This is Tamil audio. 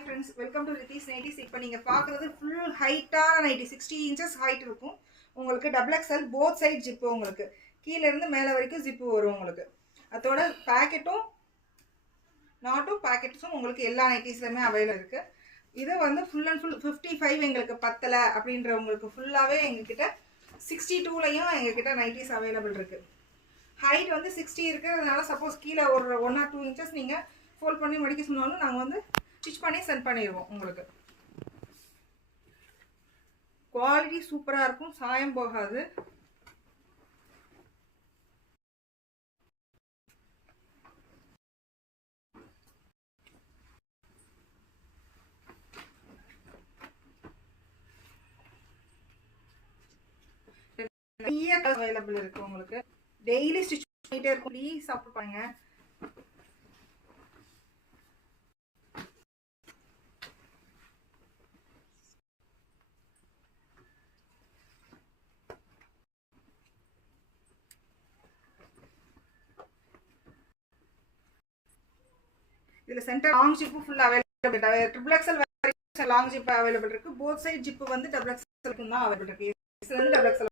Hi friends, welcome to Rithis Nighties. இப்போ நீங்க பார்க்குறது full height-ஆன நைட்டி 60 inches height இருக்கும். உங்களுக்கு double XL both side zip உங்களுக்கு கீழ இருந்து மேல வரைக்கும் zip வரும் உங்களுக்கு. அதோட பாக்கெட்டும் நாட்டும் பாக்கெட்ஸும் உங்களுக்கு எல்லா நைட்டிஸ்லயுமே அவைலபிள் இருக்கு. இது வந்து full and full 55 எங்களுக்கு பத்தல அப்படின்றவங்களுக்கு ஃபுல்லாவே எங்க கிட்ட 62லயும் எங்க கிட்ட நைட்டிஸ் அவைலபிள் இருக்கு. ஹைட் வந்து 60 இருக்குறதுனால சப்போஸ் கீழ ஒரு 1 or 2 inches நீங்க ஃபோல்ட் பண்ணி மடிக்க சொன்னாலும் நாங்க வந்து ஸ்டிச் பண்ணி சென்ட் பண்ணிடுவோம் உங்களுக்கு. குவாலிட்டி சூப்பரா இருக்கும், சாயம் போகாது. நிறைய அவைலபிள் இருக்கு உங்களுக்கு. டெய்லி ஸ்டிச் பண்ணிட்டே இருக்கும். ப்ளீஸ் சப்போர்ட் பண்ணுங்க. இதுல centre long zip full available. Triple XL long zip available இருக்கு. போத் சைடு ஜிப் வந்து டபுள் எக்ஸ்எல் தான் அவைலபிள் இருக்கு. இதுல டபுள் எக்ஸ்எல்